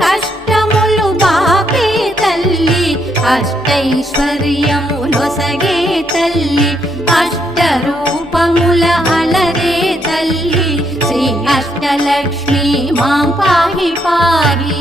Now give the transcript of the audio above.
కష్టములు బాపే తల్లి అష్టైశ్వర్యములొసగే తల్లి అష్టరూపముల అలరే తల్లి శ్రీ అష్టలక్ష్మి మాం పాహి పాహి